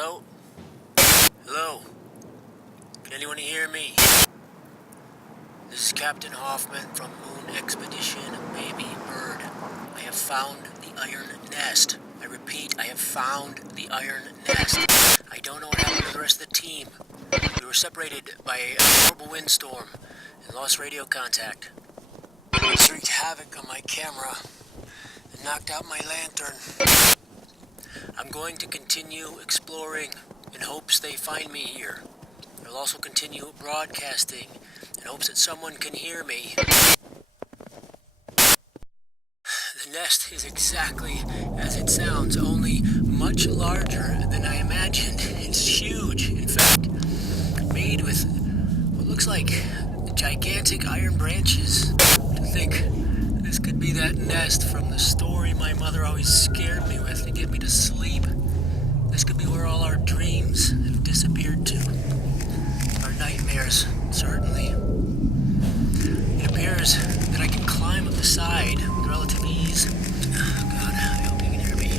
Hello? Hello? Can anyone hear me? This is Captain Hoffman from Moon Expedition Baby Bird. I have found the iron nest. I repeat, I have found the iron nest. I don't know what happened to the rest of the team. We were separated by a horrible windstorm and lost radio contact. It wreaked havoc on my camera and knocked out my lantern. I'm going to continue exploring in hopes they find me here. I'll also continue broadcasting in hopes that someone can hear me. The nest is exactly as it sounds, only much larger than I imagined. It's huge, in fact, made with what looks like gigantic iron branches. To think this could be that nest from the story my mother always scared me with to get me to sleep. This could be where all our dreams have disappeared to. Our nightmares, certainly. It appears that I can climb up the side with relative ease. Oh, God, I hope you can hear me.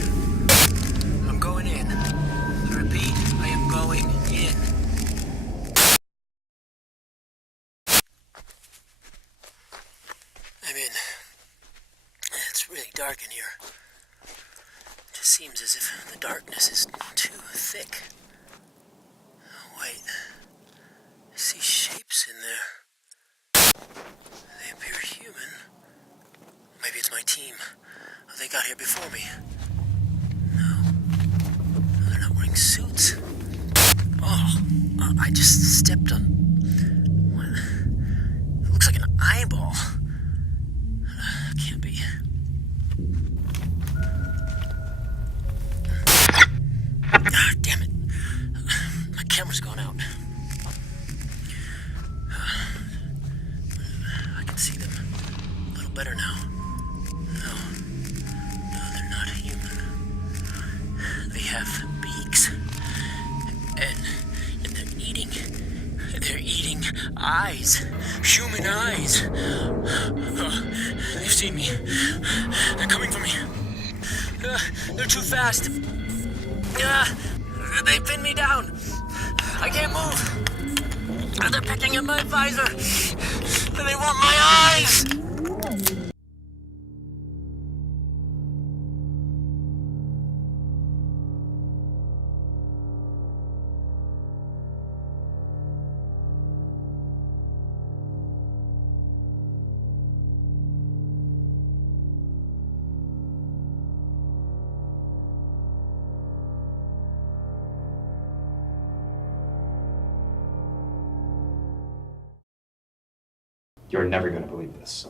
I'm going in. I repeat, I am going in. I'm in. It's really dark in here. It just seems as if the darkness is too thick. Wait. I see shapes in there. They appear human. Maybe it's my team. Oh, they got here before me. No. They're not wearing suits. Oh, I just stepped on... What? It looks like an eyeball. Can't be. Ah, damn it. My camera's gone out. I can see them a little better now. No, they're not human. They have beaks. And they're eating eyes. Human eyes. They've seen me. They're coming for me. They're too fast. They pin me down. I can't move. They're picking at my visor. They want my eyes. You're never going to believe this.